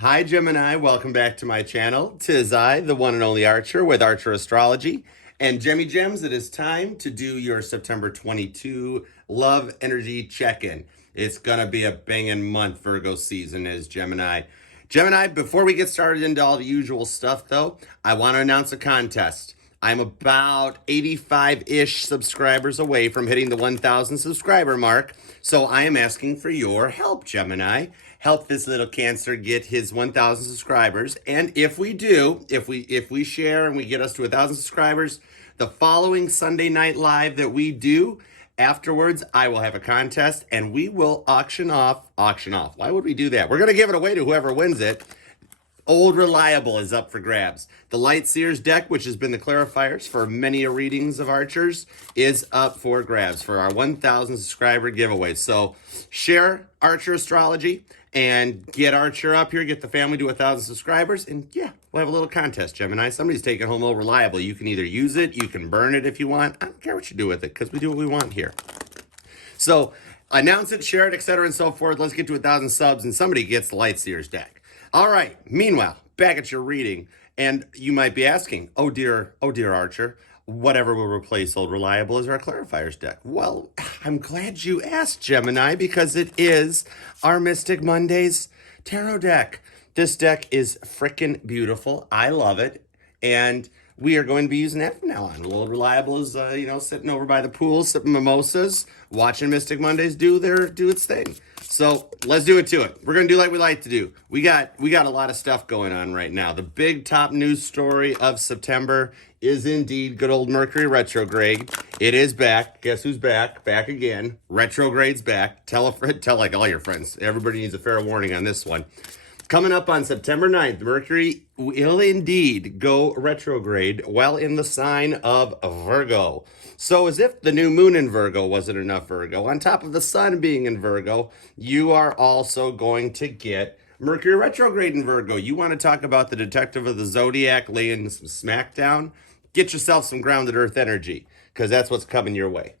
Hi, Gemini. Welcome back to my channel. Tis I, the one and only Archer with Archer Astrology. And Gemmy Gems, it is time to do your September 22 love energy check-in. It's going to be a banging month. Virgo season is Gemini. Gemini, before we get started into all the usual stuff, though, I want to announce a contest. I'm about 85-ish subscribers away from hitting the 1,000 subscriber mark. So I am asking for your help, Gemini. Help this little Cancer get his 1,000 subscribers. And if we do, if we share and we get us to 1,000 subscribers, the following Sunday night live that we do, afterwards, I will have a contest and we will auction off. Why would we do that? We're going to give it away to whoever wins it. Old Reliable is up for grabs. The Light Seers deck, which has been the clarifiers for many readings of Archers, is up for grabs for our 1,000 subscriber giveaway. So share Archer Astrology and get Archer up here, get the family to 1,000 subscribers, and yeah, we'll have a little contest, Gemini. Somebody's taking home Old Reliable. You can either use it, you can burn it if you want. I don't care what you do with it, because we do what we want here. So announce it, share it, etc. and so forth. Let's get to 1,000 subs, and somebody gets the Light Seers deck. All right, meanwhile, back at your reading, and you might be asking, oh dear Archer, whatever will replace Old Reliable is our clarifiers deck. Well, I'm glad you asked, Gemini, because it is our Mystic Mondays tarot deck. This deck is freaking beautiful. I love it, and we are going to be using that from now on. Old Reliable is, sitting over by the pool, sipping mimosas, watching Mystic Mondays do its thing. So let's do it to it. We're going to do like we like to do. We got a lot of stuff going on right now. The big top news story of September is indeed good old Mercury Retrograde. It is back. Guess who's back? Back again. Retrograde's back. Tell like all your friends. Everybody needs a fair warning on this one. Coming up on September 9th, Mercury will indeed go retrograde well in the sign of Virgo. So as if the new moon in Virgo wasn't enough Virgo, on top of the sun being in Virgo, you are also going to get Mercury retrograde in Virgo. You want to talk about the detective of the zodiac laying some smackdown? Get yourself some grounded earth energy, because that's what's coming your way.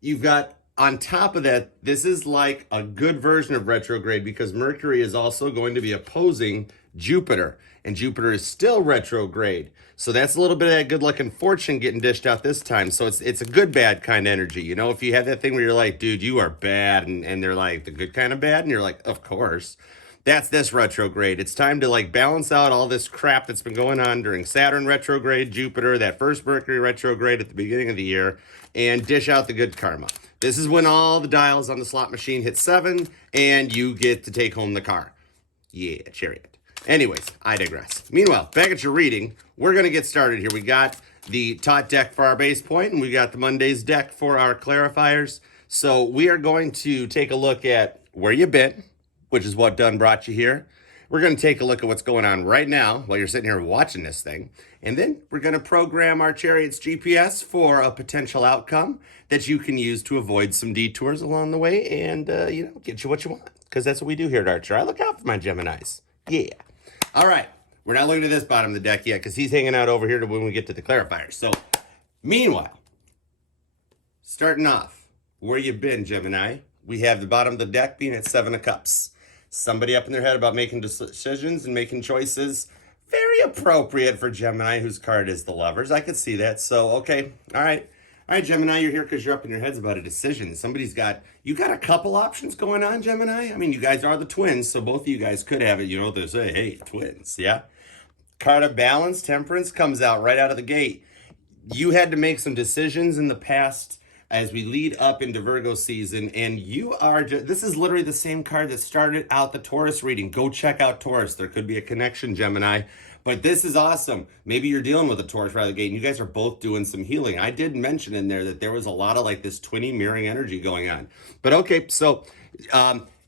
You've got, on top of that, this is like a good version of retrograde because Mercury is also going to be opposing Jupiter, and Jupiter is still retrograde. So that's a little bit of that good luck and fortune getting dished out this time. So it's a good bad kind of energy. You know, if you have that thing where you're like, dude, you are bad, and they're like, the good kind of bad, and you're like, of course. That's this retrograde. It's time to like balance out all this crap that's been going on during Saturn retrograde, Jupiter, that first Mercury retrograde at the beginning of the year, and dish out the good karma. This is when all the dials on the slot machine hit 7 and you get to take home the car. Yeah, chariot. Anyways, I digress. Meanwhile, back at your reading, we're going to get started here. We got the Tot deck for our base point, and we got the Mondays deck for our clarifiers. So we are going to take a look at where you've been, which is what done brought you here. We're going to take a look at what's going on right now while you're sitting here watching this thing. And then we're going to program our Chariot's GPS for a potential outcome that you can use to avoid some detours along the way and, get you what you want. Because that's what we do here at Archer. I look out for my Geminis. Yeah. All right. We're not looking at this bottom of the deck yet because he's hanging out over here to when we get to the clarifiers. So, meanwhile, starting off, where you been, Gemini? We have the bottom of the deck being at 7 of Cups. Somebody up in their head about making decisions and making choices. Very appropriate for Gemini, whose card is the Lovers. I could see that. So, okay. All right, Gemini, you're here because you're up in your heads about a decision. You got a couple options going on, Gemini? I mean, you guys are the twins, so both of you guys could have it. You know what they say, hey, twins, yeah? Card of Balance, Temperance, comes out right out of the gate. You had to make some decisions in the past as we lead up into Virgo season, and this is literally the same card that started out the Taurus reading. Go check out Taurus. There could be a connection, Gemini, but this is awesome. Maybe you're dealing with a Taurus right out of the gate, and you guys are both doing some healing. I did mention in there that there was a lot of like this twinny mirroring energy going on. But okay, so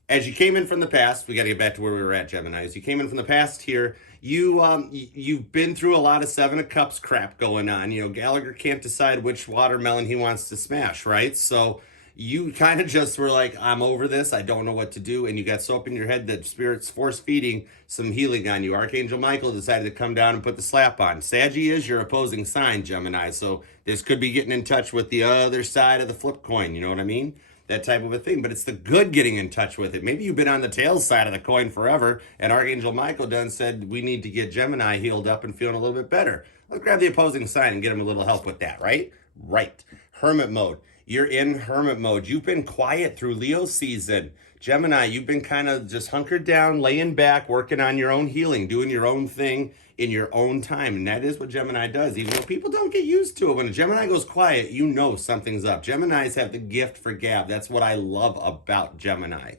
as you came in from the past, we got to get back to where we were at, Gemini. As you came in from the past here, you've been through a lot of 7 of Cups crap going on. You know, Gallagher can't decide which watermelon he wants to smash, right? So you kind of just were like, I'm over this. I don't know what to do. And you got so up in your head that Spirit's force feeding some healing on you. Archangel Michael decided to come down and put the slap on. Saggy is your opposing sign, Gemini. So this could be getting in touch with the other side of the flip coin. You know what I mean? that type of a thing. But it's the good getting in touch with it. Maybe you've been on the tails side of the coin forever, and Archangel Michael done said we need to get Gemini healed up and feeling a little bit better. Let's grab the opposing sign and get them a little help with that, right? Right. Hermit mode. You're in hermit mode. You've been quiet through Leo season. Gemini, you've been kind of just hunkered down, laying back, working on your own healing, doing your own thing in your own time. And that is what Gemini does. Even though people don't get used to it, when a Gemini goes quiet, you know something's up. Geminis have the gift for gab. That's what I love about Gemini.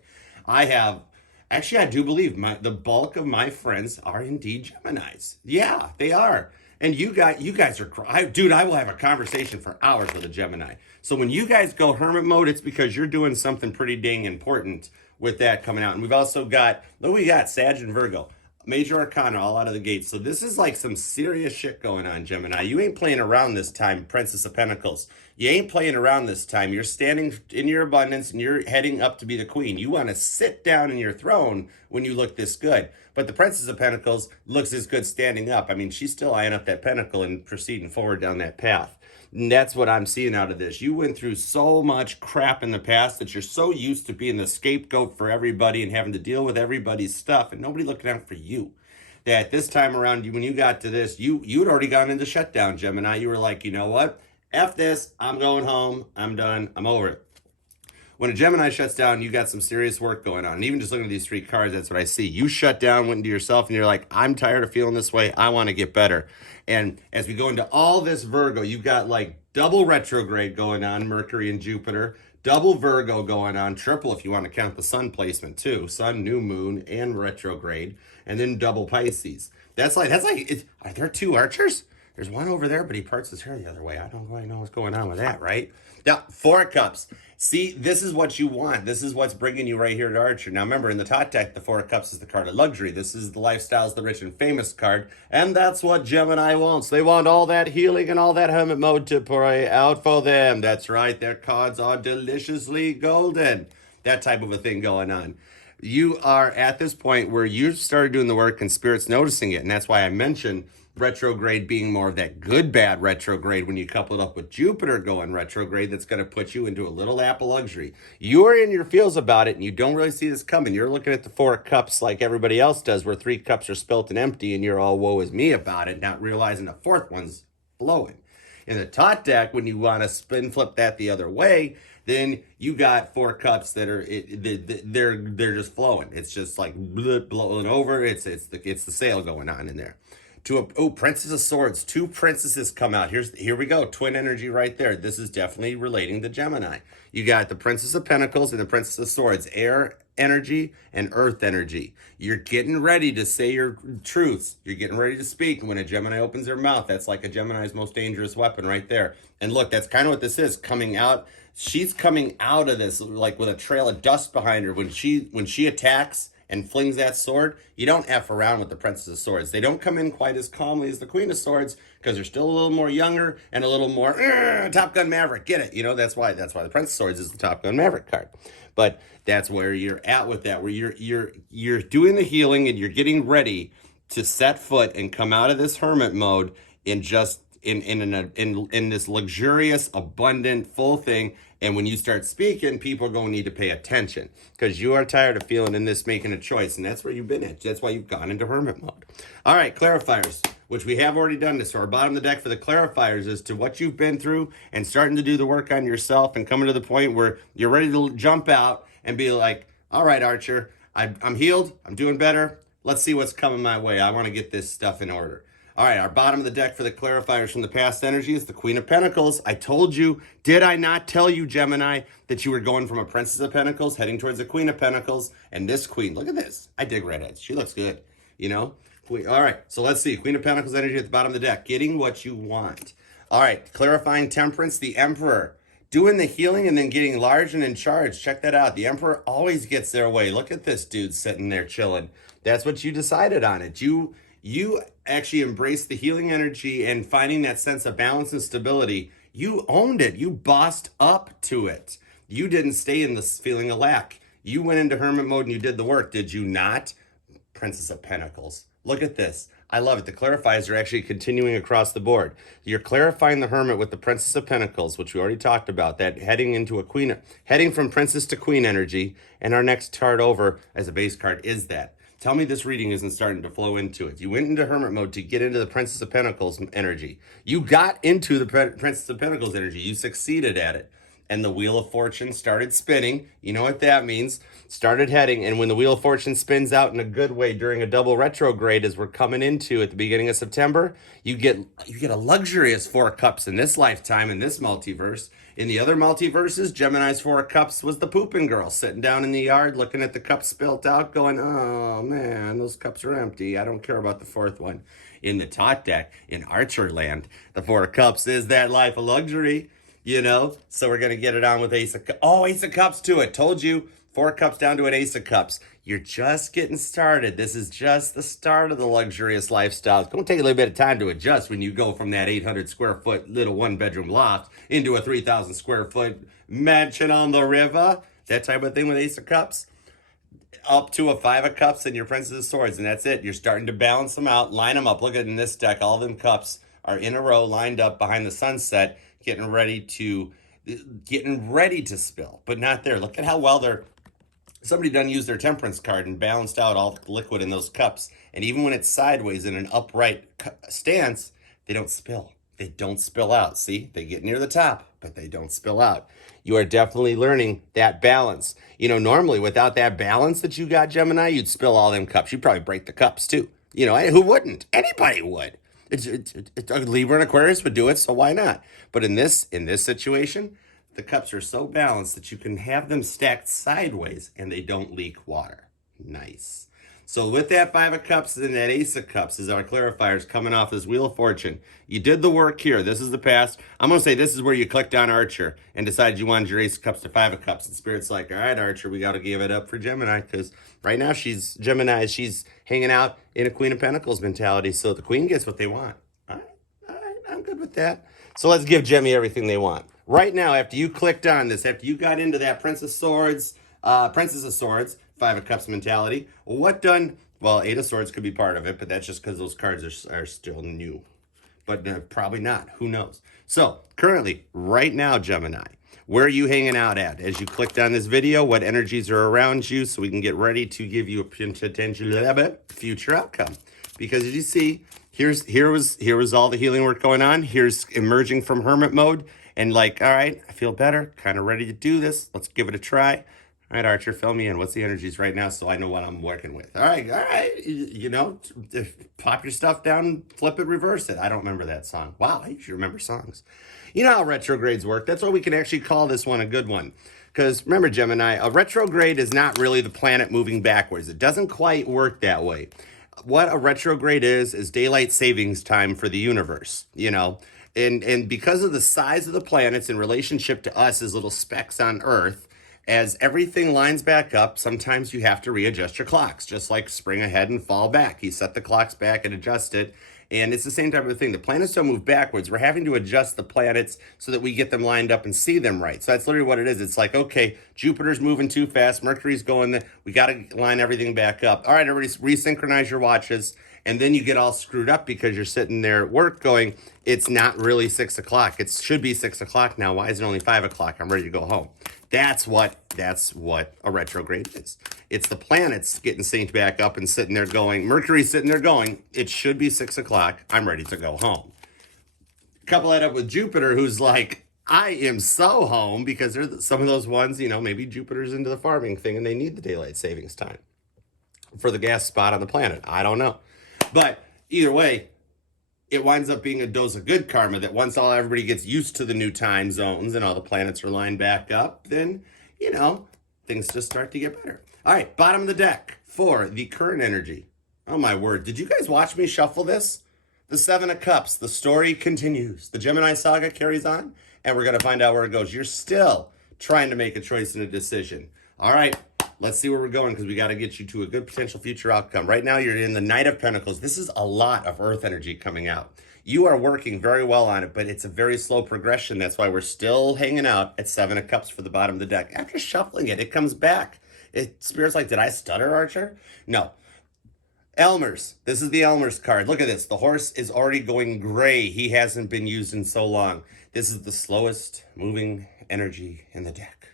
Actually, I do believe the bulk of my friends are indeed Geminis. Yeah, they are. And you guys are, dude, I will have a conversation for hours with a Gemini. So when you guys go hermit mode, it's because you're doing something pretty dang important with that coming out. And we've also got, look what we got, Sag and Virgo. Major Arcana all out of the gate. So this is like some serious shit going on, Gemini. You ain't playing around this time, Princess of Pentacles. You ain't playing around this time. You're standing in your abundance and you're heading up to be the queen. You want to sit down in your throne when you look this good. But the Princess of Pentacles looks as good standing up. I mean, she's still eyeing up that pentacle and proceeding forward down that path. And that's what I'm seeing out of this. You went through so much crap in the past that you're so used to being the scapegoat for everybody and having to deal with everybody's stuff and nobody looking out for you. That this time around, when you got to this, you'd already gone into shutdown, Gemini. You were like, you know what? F this. I'm going home. I'm done. I'm over it. When a Gemini shuts down, you got some serious work going on. And even just looking at these three cards, that's what I see. You shut down, went into yourself, and you're like, I'm tired of feeling this way. I want to get better. And as we go into all this Virgo, you've got like double retrograde going on, Mercury and Jupiter, double Virgo going on, triple if you want to count the sun placement too, sun, new moon, and retrograde, and then double Pisces. Are there two archers? There's one over there, but he parts his hair the other way. I don't really know what's going on with that, right? Now, Four of Cups. See, this is what you want. This is what's bringing you right here to Archer. Now, remember, in the Tot deck, the Four of Cups is the card of luxury. This is the Lifestyles, the Rich and Famous card, and that's what Gemini wants. They want all that healing and all that hermit mode to play out for them. That's right. Their cards are deliciously golden. That type of a thing going on. You are at this point where you've started doing the work and Spirit's noticing it, and that's why I mentioned retrograde being more of that good bad retrograde when you couple it up with Jupiter going retrograde. That's going to put you into a little lap of luxury. You're in your feels about it and you don't really see this coming. You're looking at the Four of Cups like everybody else does, where three cups are spilt and empty and you're all woe is me about it, not realizing the fourth one's flowing. In the Tot deck, when you want to spin flip that the other way, then you got Four Cups that are they're just flowing. It's just like blowing over. It's the sail going on in there. Princess of Swords. Two princesses come out. Here we go. Twin energy right there. This is definitely relating to Gemini. You got the Princess of Pentacles and the Princess of Swords. Air energy and earth energy. You're getting ready to say your truths. You're getting ready to speak. And when a Gemini opens their mouth, that's like a Gemini's most dangerous weapon right there. And look, that's kind of what this is. Coming out. She's coming out of this like with a trail of dust behind her. When she attacks and flings that sword, you don't F around with the Princess of Swords. They don't come in quite as calmly as the Queen of Swords because they're still a little more younger and a little more Top Gun Maverick. Get it? You know, that's why the Princess of Swords is the Top Gun Maverick card. But that's where you're at with that, where you're doing the healing and you're getting ready to set foot and come out of this hermit mode in just in this luxurious, abundant, full thing. And when you start speaking, people are going to need to pay attention because you are tired of feeling in this, making a choice. And that's where you've been at. That's why you've gone into hermit mode. All right, clarifiers, which we have already done this. So our bottom of the deck for the clarifiers is to what you've been through and starting to do the work on yourself and coming to the point where you're ready to jump out and be like, all right, Archer, I'm healed. I'm doing better. Let's see what's coming my way. I want to get this stuff in order. All right, our bottom of the deck for the clarifiers from the past energy is the Queen of Pentacles. I told you, did I not tell you, Gemini, that you were going from a Princess of Pentacles heading towards the Queen of Pentacles? And this Queen, look at this. I dig redheads. She looks good, you know? All right, so let's see. Queen of Pentacles energy at the bottom of the deck. Getting what you want. All right, clarifying Temperance, the Emperor. Doing the healing and then getting large and in charge. Check that out. The Emperor always gets their way. Look at this dude sitting there chilling. That's what you decided on it. You actually embraced the healing energy and finding that sense of balance and stability. You owned it. You bossed up to it. You didn't stay in this feeling of lack. You went into hermit mode and you did the work, did you not? Princess of Pentacles. Look at this. I love it. The clarifiers are actually continuing across the board. You're clarifying the Hermit with the Princess of Pentacles, which we already talked about, that heading into a Queen, heading from Princess to Queen energy. And our next card over as a base card is that. Tell me this reading isn't starting to flow into it. You went into Hermit mode to get into the Princess of Pentacles energy. You got into the Princess of Pentacles energy. You succeeded at it. And the Wheel of Fortune started spinning. You know what that means. Started heading. And when the Wheel of Fortune spins out in a good way during a double retrograde, as we're coming into at the beginning of September, you get a luxurious 4 cups in this lifetime, in this multiverse. In the other multiverses, Gemini's 4 cups was the pooping girl sitting down in the yard looking at the cups spilt out going, oh man, those cups are empty. I don't care about the 4th one. In the Tot deck, in Archer land, the 4 cups is that life of luxury. You know, so we're going to get it on with Ace of Cups. Oh, Ace of Cups to it. Told you. 4 cups down to an Ace of Cups. You're just getting started. This is just the start of the luxurious lifestyle. It's going to take a little bit of time to adjust when you go from that 800 square foot little 1-bedroom loft into a 3,000 square foot mansion on the river. That type of thing with Ace of Cups. Up to a 5 of Cups and your Princess of Swords. And that's it. You're starting to balance them out. Line them up. Look at in this deck. All them cups are in a row lined up behind the sunset. Getting ready to spill, but not there. Look at how well somebody done used their temperance card and balanced out all the liquid in those cups. And even when it's sideways in an upright stance, they don't spill. They don't spill out. See, they get near the top, but they don't spill out. You are definitely learning that balance. You know, normally without that balance that you got, Gemini, you'd spill all them cups. You'd probably break the cups too. You know, who wouldn't? Anybody would. Libra and Aquarius would do it, so why not? But in this situation, the cups are so balanced that you can have them stacked sideways and they don't leak water. Nice. So with that 5 of Cups and that Ace of Cups is our clarifiers coming off this Wheel of Fortune. You did the work here. This is the past. I'm going to say this is where you clicked on Archer and decided you wanted your Ace of Cups to 5 of Cups. And Spirit's like, all right, Archer, we got to give it up for Gemini because right now she's hanging out in a Queen of Pentacles mentality. So the Queen gets what they want. All right, I'm good with that. So let's give Gemmy everything they want. Right now, after you clicked on this, after you got into that Princess of Swords, 5 of Cups mentality, what done? Well, 8 of Swords could be part of it, but that's just because those cards are still new. But probably not. Who knows? So, currently, right now, Gemini, where are you hanging out at? As you clicked on this video, what energies are around you so we can get ready to give you a potential future outcome. Because as you see, here was all the healing work going on. Here's emerging from Hermit mode. And like, all right, I feel better. Kind of ready to do this. Let's give it a try. All right, Archer, fill me in. What's the energies right now so I know what I'm working with? All right. You know, pop your stuff down, flip it, reverse it. I don't remember that song. Wow, I usually remember songs. You know how retrogrades work. That's why we can actually call this one a good one. Because remember, Gemini, a retrograde is not really the planet moving backwards. It doesn't quite work that way. What a retrograde is daylight savings time for the universe, you know. And because of the size of the planets in relationship to us as little specks on Earth, as everything lines back up, sometimes you have to readjust your clocks, just like spring ahead and fall back. You set the clocks back and adjust it. And it's the same type of thing. The planets don't move backwards. We're having to adjust the planets so that we get them lined up and see them right. So that's literally what it is. It's like, okay, Jupiter's moving too fast. Mercury's going there. We got to line everything back up. All right, everybody, resynchronize your watches. And then you get all screwed up because you're sitting there at work going, it's not really 6 o'clock. It should be 6 o'clock now. Why is it only 5 o'clock? I'm ready to go home. That's what a retrograde is. It's the planets getting synced back up and sitting there going, Mercury's sitting there going, it should be 6 o'clock. I'm ready to go home. Couple that up with Jupiter, who's like, I am so home, because there's some of those ones, you know, maybe Jupiter's into the farming thing and they need the daylight savings time for the gas spot on the planet. I don't know. But either way, it winds up being a dose of good karma that once everybody gets used to the new time zones and all the planets are lined back up, then, you know, things just start to get better. All right, bottom of the deck for the current energy. Oh, my word. Did you guys watch me shuffle this? The 7 of Cups. The story continues. The Gemini saga carries on, and we're going to find out where it goes. You're still trying to make a choice and a decision. All right. Let's see where we're going, because we got to get you to a good potential future outcome. Right now, you're in the Knight of Pentacles. This is a lot of Earth energy coming out. You are working very well on it, but it's a very slow progression. That's why we're still hanging out at 7 of Cups for the bottom of the deck. After shuffling it, it comes back. Spirit's like, did I stutter, Archer? No. Elmer's. This is the Elmer's card. Look at this. The horse is already going gray. He hasn't been used in so long. This is the slowest moving energy in the deck.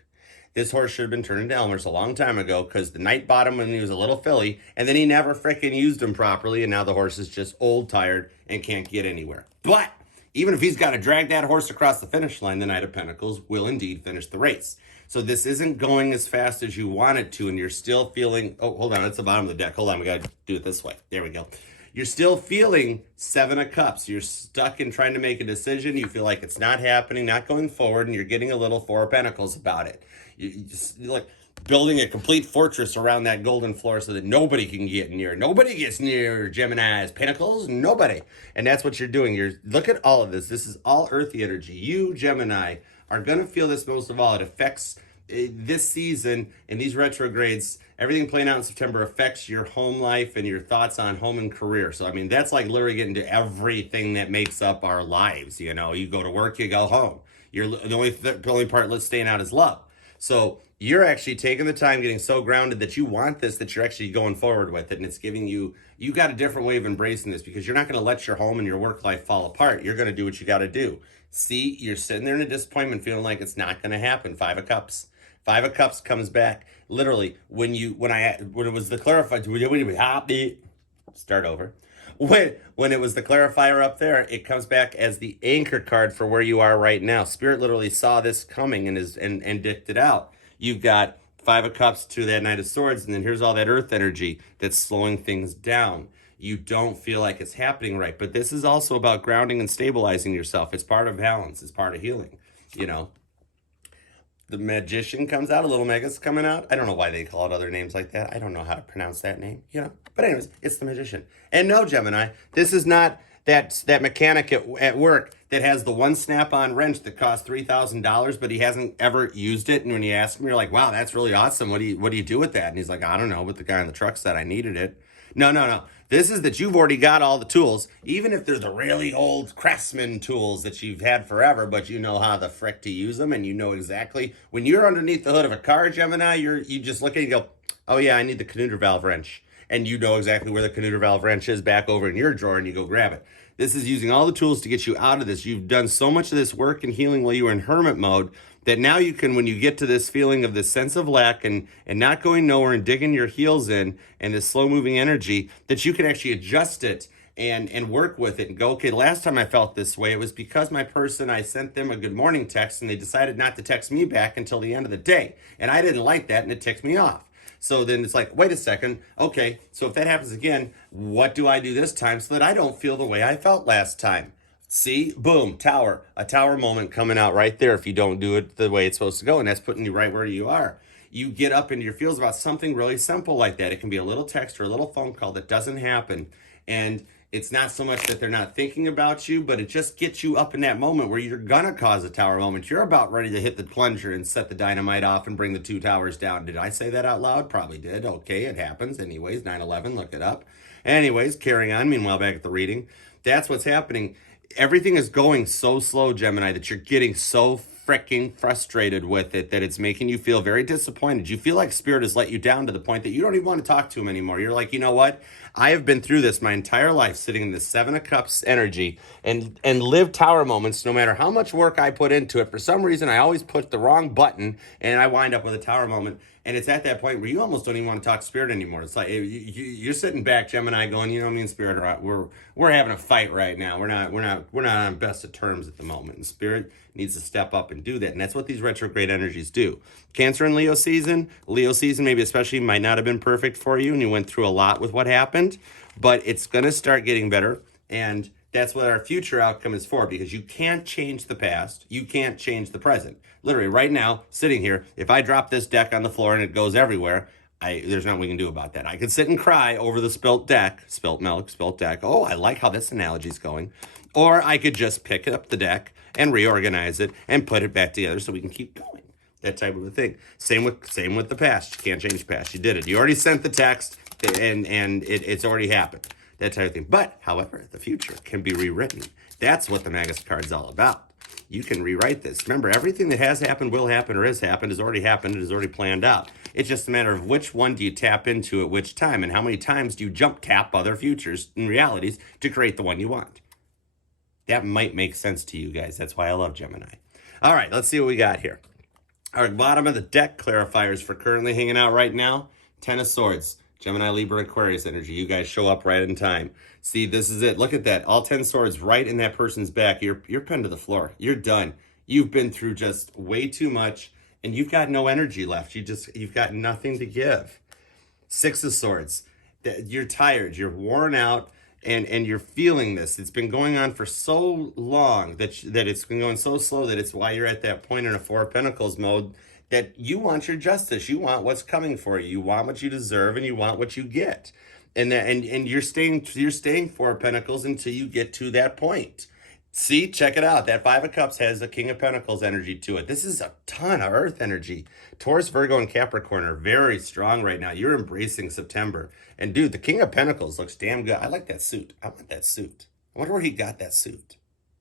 This horse should have been turned into Elmer's a long time ago because the night bought him when he was a little filly, and then he never frickin' used him properly, and now the horse is just old, tired, and can't get anywhere. But even if he's got to drag that horse across the finish line, the Knight of Pentacles will indeed finish the race. So this isn't going as fast as you want it to, and you're still feeling, oh, hold on, that's the bottom of the deck. Hold on, we got to do it this way. There we go. You're still feeling Seven of Cups. You're stuck in trying to make a decision. You feel like it's not happening, not going forward, and you're getting a little Four of Pentacles about it. You're like building a complete fortress around that golden floor so that nobody can get near. Nobody gets near Gemini's Pentacles. Nobody. And that's what you're doing. Look at all of this. This is all earthy energy. You, Gemini, are going to feel this most of all. It affects this season and these retrogrades. Everything playing out in September affects your home life and your thoughts on home and career. So, I mean, that's like literally getting to everything that makes up our lives. You know, you go to work, you go home. The only part that's staying out is love. So you're actually taking the time, getting so grounded that you want this, that you're actually going forward with it. And it's giving you got a different way of embracing this because you're not going to let your home and your work life fall apart. You're going to do what you got to do. See, you're sitting there in a disappointment feeling like it's not going to happen. Five of Cups. Five of Cups comes back. Literally, when it was the clarifier, start over. When it was the clarifier up there, it comes back as the anchor card for where you are right now. Spirit literally saw this coming and dicked it out. You've got Five of Cups to that Knight of Swords, and then here's all that earth energy that's slowing things down. You don't feel like it's happening right. But this is also about grounding and stabilizing yourself. It's part of balance. It's part of healing, you know. The Magician comes out, a little Mega's coming out. I don't know why they call it other names like that. I don't know how to pronounce that name, you know. But anyways, it's the Magician. And no, Gemini, this is not that mechanic at work that has the one snap-on wrench that costs $3,000, but he hasn't ever used it. And when you ask him, you're like, wow, that's really awesome. What do you do with that? And he's like, I don't know, but the guy on the truck said I needed it. No. This is that you've already got all the tools, even if they're the really old craftsman tools that you've had forever, but you know how the frick to use them, and you know exactly. When you're underneath the hood of a car, Gemini, you just look at it and go, oh yeah, I need the Canuter valve wrench. And you know exactly where the Canuter valve wrench is back over in your drawer, and you go grab it. This is using all the tools to get you out of this. You've done so much of this work and healing while you were in hermit mode that now you can, when you get to this feeling of this sense of lack and not going nowhere and digging your heels in and this slow moving energy, that you can actually adjust it and work with it and go, okay, last time I felt this way, it was because I sent them a good morning text and they decided not to text me back until the end of the day. And I didn't like that and it ticked me off. So then it's like, wait a second. Okay, so if that happens again, what do I do this time so that I don't feel the way I felt last time? See, boom, tower, a tower moment coming out right there if you don't do it the way it's supposed to go. And that's putting you right where you are. You get up into your feels about something really simple like that. It can be a little text or a little phone call that doesn't happen. And it's not so much that they're not thinking about you, but it just gets you up in that moment where you're going to cause a tower moment. You're about ready to hit the plunger and set the dynamite off and bring the two towers down. Did I say that out loud? Probably did. Okay, it happens. Anyways, 9/11, look it up. Anyways, carrying on. Meanwhile, back at the reading, that's what's happening. Everything is going so slow, Gemini, that you're getting so freaking frustrated with it that it's making you feel very disappointed. You feel like Spirit has let you down to the point that you don't even want to talk to him anymore. You're like, you know what? I have been through this my entire life, sitting in the Seven of Cups energy and live tower moments. No matter how much work I put into it, for some reason, I always put the wrong button and I wind up with a tower moment. And it's at that point where you almost don't even want to talk Spirit anymore. It's like you're sitting back, Gemini, going, you know, me and Spirit we're having a fight right now. We're not on best of terms at the moment. And Spirit needs to step up and do that. And that's what these retrograde energies do. Cancer and Leo season maybe especially might not have been perfect for you, and you went through a lot with what happened, but it's going to start getting better. And that's what our future outcome is for, because you can't change the past. You can't change the present. Literally right now, sitting here, if I drop this deck on the floor and it goes everywhere, there's nothing we can do about that. I could sit and cry over the spilt milk, spilt deck. Oh, I like how this analogy's going. Or I could just pick up the deck and reorganize it and put it back together so we can keep going. That type of a thing. Same with the past. You can't change the past. You did it. You already sent the text and it's already happened. That type of thing. But, however, the future can be rewritten. That's what the Magus card's all about. you can rewrite this. Remember, everything that has happened, will happen, or has happened is already happened. It is already planned out. It's just a matter of which one do you tap into at which time, and how many times do you jump tap other futures and realities to create the one you want. That might make sense to you guys. That's why I love Gemini. All right, let's see what we got here. Our bottom of the deck clarifiers for currently hanging out right now. Ten of Swords, Gemini, Libra, Aquarius energy. You guys show up right in time. See, this is it. Look at that. All 10 swords right in that person's back. You're pinned to the floor. You're done. You've been through just way too much, and you've got no energy left. You've got nothing to give. Six of Swords. You're tired. You're worn out. And you're feeling this. It's been going on for so long that it's been going so slow that it's why you're at that point in a Four of Pentacles mode, that you want your justice. You want what's coming for you. You want what you deserve, and you want what you get. And you're staying Four of Pentacles until you get to that point. See, check it out. That Five of Cups has a King of Pentacles energy to it. This is a ton of Earth energy. Taurus, Virgo, and Capricorn are very strong right now. You're embracing September. And dude, the King of Pentacles looks damn good. I like that suit. I want that suit. I wonder where he got that suit.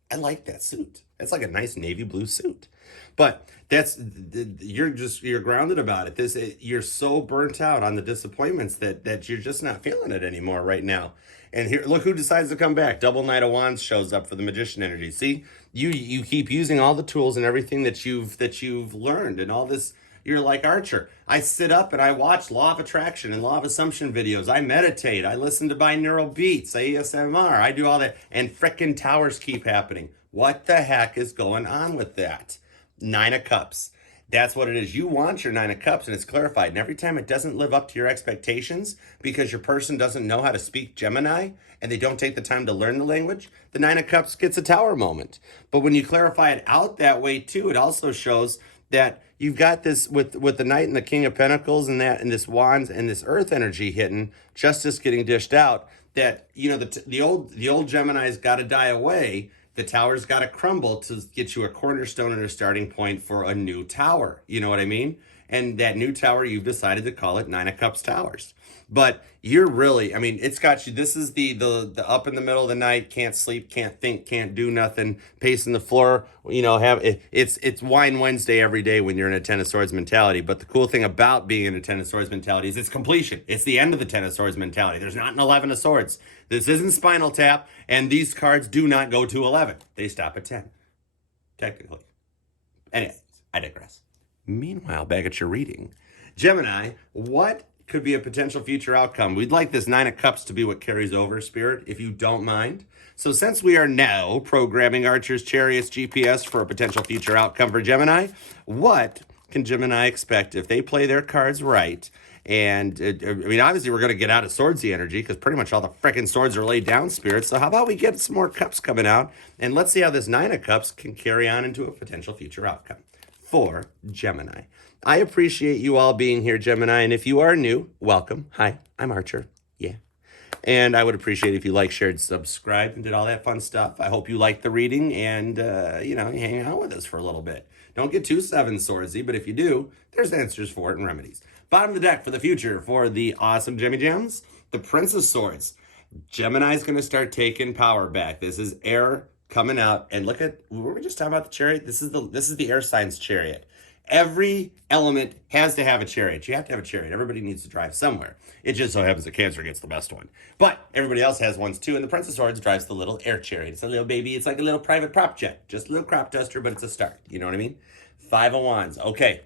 I like that suit. It's like a nice navy blue suit. But you're grounded about it. You're so burnt out on the disappointments that you're just not feeling it anymore right now. And here, look who decides to come back. Double Knight of Wands shows up for the Magician energy. See, you keep using all the tools and everything that you've learned, and all this. You're like Archer. I sit up and I watch Law of Attraction and Law of Assumption videos. I meditate. I listen to binaural beats, ASMR. I do all that, and frickin' towers keep happening. What the heck is going on with that? Nine of Cups. That's what it is. You want your Nine of Cups, and it's clarified. And every time it doesn't live up to your expectations because your person doesn't know how to speak Gemini and they don't take the time to learn the language, the Nine of Cups gets a tower moment. But when you clarify it out that way too, it also shows that you've got this with the Knight and the King of Pentacles and this Wands and this Earth energy hitting, justice getting dished out, that, you know, the old Gemini's got to die away. The tower's got to crumble to get you a cornerstone and a starting point for a new tower. You know what I mean? And that new tower, you've decided to call it Nine of Cups Towers. But you're really, I mean, it's got you. This is the up in the middle of the night, can't sleep, can't think, can't do nothing, pacing the floor. You know, it's Wine Wednesday every day when you're in a Ten of Swords mentality. But the cool thing about being in a Ten of Swords mentality is it's completion. It's the end of the Ten of Swords mentality. There's not an 11 of Swords. This isn't Spinal Tap, and these cards do not go to 11. They stop at 10, technically. Anyways, I digress. Meanwhile, back at your reading, Gemini, what could be a potential future outcome? We'd like this Nine of Cups to be what carries over, Spirit, if you don't mind. So since we are now programming Archer's Chariots GPS for a potential future outcome for Gemini, what can Gemini expect if they play their cards right? And I mean, obviously, we're going to get out of Swordsy energy because pretty much all the freaking swords are laid down, Spirit. So how about we get some more cups coming out, and let's see how this Nine of Cups can carry on into a potential future outcome for Gemini. I appreciate you all being here, Gemini. And if you are new, welcome. Hi, I'm Archer. Yeah. And I would appreciate if you like, shared, subscribed, and did all that fun stuff. I hope you liked the reading and, you hang out with us for a little bit. Don't get too Seven Swordsy, but if you do, there's answers for it and remedies. Bottom of the deck for the future for the awesome Gemmy Gems, the Prince of Swords. Gemini's going to start taking power back. This is air coming out. And look at, were we just talking about the chariot? This is the air sign's chariot. Every element has to have a chariot. You have to have a chariot. Everybody needs to drive somewhere. It just so happens that Cancer gets the best one. But everybody else has ones too. And the Prince of Swords drives the little air chariot. It's a little baby. It's like a little private prop jet. Just a little crop duster, but it's a start. You know what I mean? Five of Wands. Okay.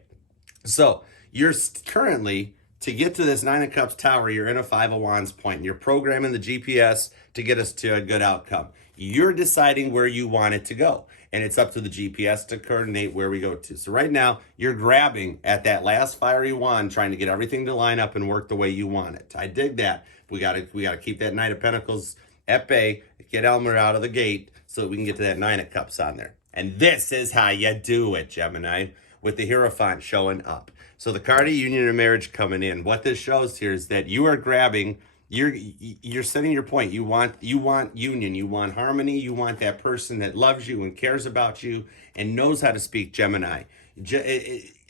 So you're currently, to get to this Nine of Cups tower, you're in a Five of Wands point. And you're programming the GPS to get us to a good outcome. You're deciding where you want it to go. And it's up to the GPS to coordinate where we go to. So right now, you're grabbing at that last fiery wand, trying to get everything to line up and work the way you want it. I dig that. We gotta keep that Knight of Pentacles at bay, get Elmer out of the gate so that we can get to that Nine of Cups on there. And this is how you do it, Gemini, with the Hierophant showing up. So the card of union and marriage coming in. What this shows here is that you are grabbing, you're setting your point. You want union, you want harmony, you want that person that loves you and cares about you and knows how to speak Gemini.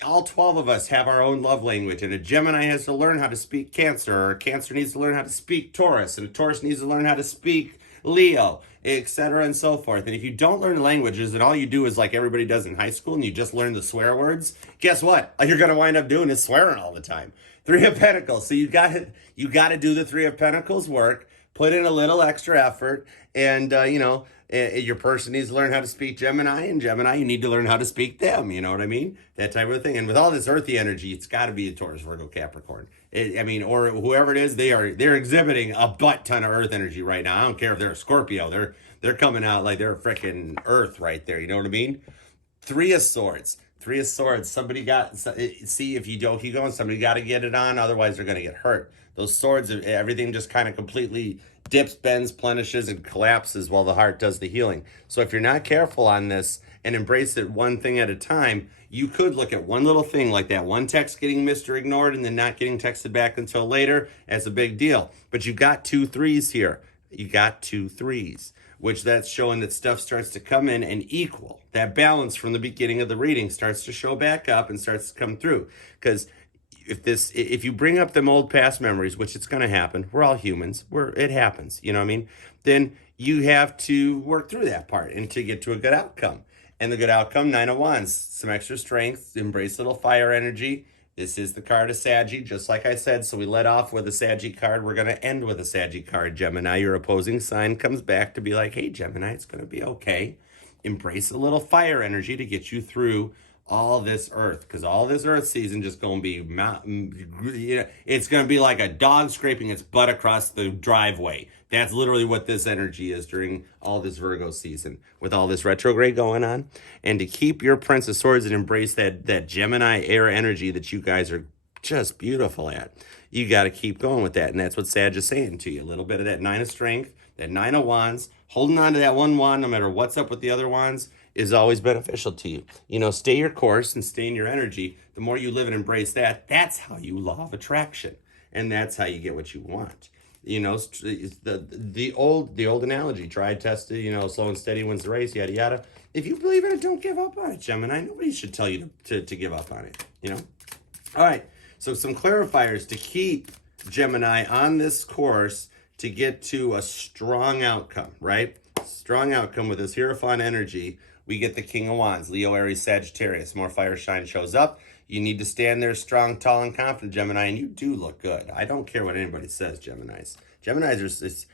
All 12 of us have our own love language, and a Gemini has to learn how to speak Cancer, or Cancer needs to learn how to speak Taurus, and a Taurus needs to learn how to speak Leo, etc. and so forth. And if you don't learn languages and all you do is like everybody does in high school and you just learn the swear words, guess what? All you're going to wind up doing is swearing all the time. Three of Pentacles. So you got to do the Three of Pentacles work. Put in a little extra effort, and your person needs to learn how to speak Gemini, and Gemini, you need to learn how to speak them. You know what I mean? That type of thing. And with all this earthy energy, it's got to be a Taurus, Virgo, Capricorn. Or whoever it is, they're exhibiting a butt ton of earth energy right now. I don't care if they're a Scorpio. They're coming out like they're freaking earth right there. You know what I mean? Three of Swords. Three of Swords. Somebody got, see, if you don't keep going, somebody got to get it on. Otherwise, they're going to get hurt. Those swords, everything just kind of completely dips, bends, plenishes, and collapses while the heart does the healing. So if you're not careful on this and embrace it one thing at a time, you could look at one little thing like that one text getting missed or ignored and then not getting texted back until later as a big deal. But you got 2 3s here. You got 2 3s, which that's showing that stuff starts to come in and equal. That balance from the beginning of the reading starts to show back up and starts to come through. Because if you bring up them old past memories, which it's going to happen, we're all humans, it happens, you know what I mean? Then you have to work through that part and to get to a good outcome. And the good outcome, 9 of Wands, some extra strength, embrace a little fire energy. This is the card of Saggy, just like I said. So we let off with a Saggy card. We're going to end with a Saggy card, Gemini. Your opposing sign comes back to be like, hey, Gemini, it's going to be okay. Embrace a little fire energy to get you through all this earth, because all this earth season just going to be, it's going to be like a dog scraping its butt across the driveway. That's literally what this energy is during all this Virgo season with all this retrograde going on. And to keep your Prince of Swords and embrace that Gemini air energy that you guys are just beautiful at, you got to keep going with that. And that's what Sag is saying to you. A little bit of that 9 of Strength, that 9 of Wands, holding on to that one wand no matter what's up with the other wands is always beneficial to you. Stay your course and stay in your energy. The more you live and embrace that, that's how you law of attraction. And that's how you get what you want. The old analogy, try, tested, slow and steady wins the race, yada, yada. If you believe in it, don't give up on it, Gemini. Nobody should tell you to give up on it, All right, so some clarifiers to keep Gemini on this course to get to a strong outcome, right? Strong outcome with this Hierophant energy. We get the King of Wands, Leo, Aries, Sagittarius. More fire shine shows up. You need to stand there strong, tall, and confident, Gemini, and you do look good. I don't care what anybody says, Geminis.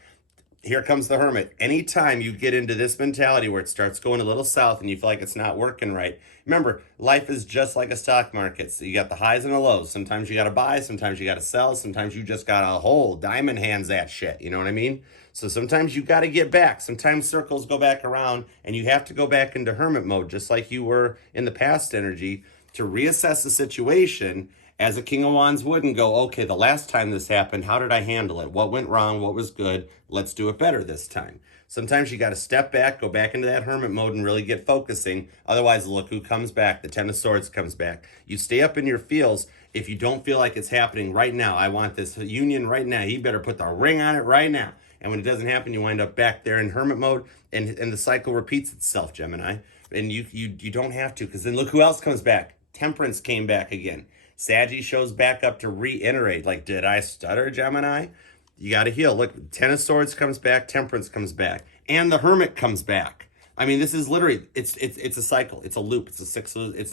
Here comes the Hermit. Anytime you get into this mentality where it starts going a little south and you feel like it's not working right, remember, life is just like a stock market. So you got the highs and the lows. Sometimes you got to buy, sometimes you got to sell, sometimes you just got to hold, diamond hands that shit. You know what I mean? So sometimes you got to get back. Sometimes circles go back around and you have to go back into hermit mode, just like you were in the past energy, to reassess the situation as a King of Wands would and go, okay, the last time this happened, how did I handle it? What went wrong? What was good? Let's do it better this time. Sometimes you got to step back, go back into that hermit mode and really get focusing. Otherwise, look who comes back. The 10 of Swords comes back. You stay up in your feels. If you don't feel like it's happening right now, I want this union right now. You better put the ring on it right now. And when it doesn't happen, you wind up back there in hermit mode and the cycle repeats itself, Gemini. And you don't have to, because then look who else comes back. Temperance came back again. Saggy shows back up to reiterate, like, did I stutter, Gemini? You got to heal. Look, 10 of Swords comes back, Temperance comes back, and the Hermit comes back. I mean, this is literally, it's a cycle. It's a loop. It's a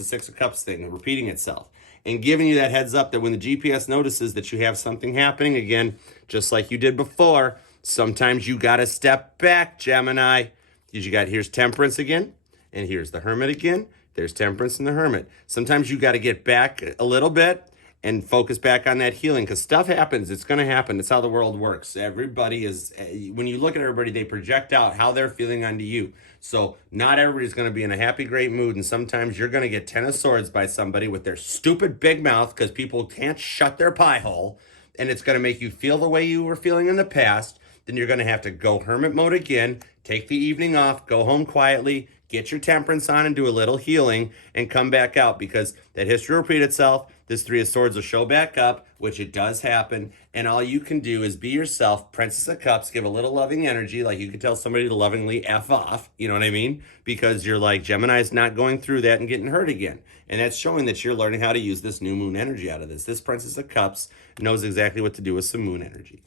six of Cups thing, repeating itself. And giving you that heads up that when the GPS notices that you have something happening again, just like you did before, sometimes you got to step back, Gemini. Here's Temperance again, and here's the Hermit again. There's Temperance and the Hermit. Sometimes you got to get back a little bit and focus back on that healing, because stuff happens. It's going to happen. It's how the world works. Everybody is, when you look at everybody, they project out how they're feeling onto you. So not everybody's going to be in a happy, great mood. And sometimes you're going to get 10 of Swords by somebody with their stupid big mouth because people can't shut their pie hole. And it's going to make you feel the way you were feeling in the past. Then you're going to have to go hermit mode again, take the evening off, go home quietly, get your Temperance on and do a little healing and come back out, because that history will repeat itself. This 3 of Swords will show back up, which it does happen. And all you can do is be yourself, Princess of Cups, give a little loving energy. Like you could tell somebody to lovingly F off, you know what I mean? Because you're like, Gemini's not going through that and getting hurt again. And that's showing that you're learning how to use this new moon energy out of this. This Princess of Cups knows exactly what to do with some moon energy.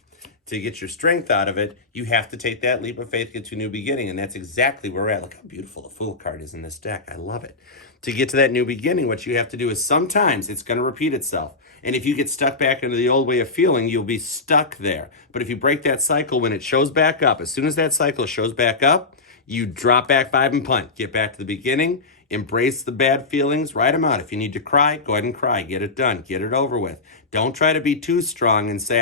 To get your strength out of it, you have to take that leap of faith, get to a new beginning. And that's exactly where we're at. Look how beautiful the Fool card is in this deck. I love it. To get to that new beginning, what you have to do is sometimes it's going to repeat itself. And if you get stuck back into the old way of feeling, you'll be stuck there. But if you break that cycle, when it shows back up, as soon as that cycle shows back up, you drop back 5 and punt. Get back to the beginning. Embrace the bad feelings. Write them out. If you need to cry, go ahead and cry. Get it done. Get it over with. Don't try to be too strong and say,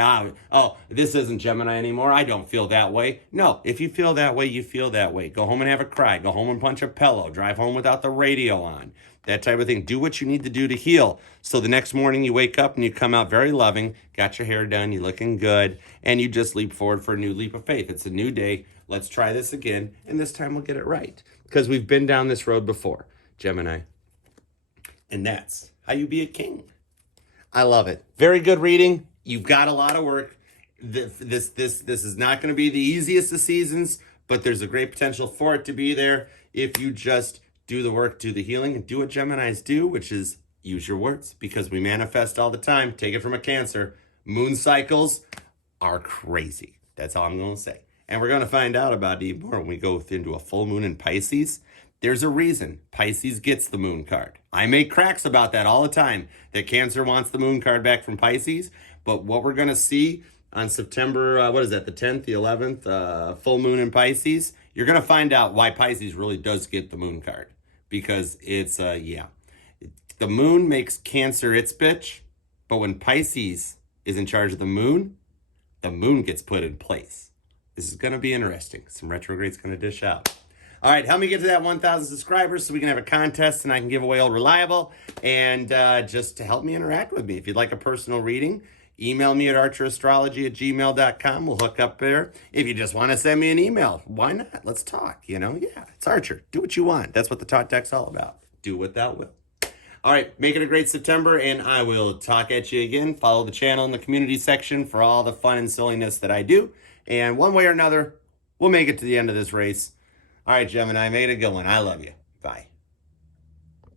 oh, this isn't Gemini anymore. I don't feel that way. No, if you feel that way, you feel that way. Go home and have a cry. Go home and punch a pillow. Drive home without the radio on. That type of thing. Do what you need to do to heal. So the next morning you wake up and you come out very loving, got your hair done, you're looking good, and you just leap forward for a new leap of faith. It's a new day. Let's try this again, and this time we'll get it right. Because we've been down this road before, Gemini. And that's how you be a king. I love it. Very good reading. You've got a lot of work. This is not going to be the easiest of seasons, but there's a great potential for it to be there if you just do the work, do the healing, and do what Geminis do, which is use your words, because we manifest all the time. Take it from a Cancer. Moon cycles are crazy. That's all I'm going to say. And we're going to find out about it more when we go into a full moon in Pisces. There's a reason Pisces gets the moon card. I make cracks about that all the time, that Cancer wants the moon card back from Pisces. But what we're going to see on September, the 10th, the 11th, full moon in Pisces, you're going to find out why Pisces really does get the moon card. Because it's, the moon makes Cancer its bitch. But when Pisces is in charge of the moon gets put in place. This is going to be interesting. Some retrograde's going to dish out. All right, help me get to that 1,000 subscribers so we can have a contest and I can give away Old Reliable. And just to help me interact with me, if you'd like a personal reading, email me at archerastrology@gmail.com. We'll hook up there. If you just want to send me an email, why not? Let's talk, Yeah, it's Archer. Do what you want. That's what the Talk Deck's all about. Do what thou wilt. All right, make it a great September, and I will talk at you again. Follow the channel in the community section for all the fun and silliness that I do. And one way or another, we'll make it to the end of this race. All right, Gemini, make it a good one. I love you. Bye.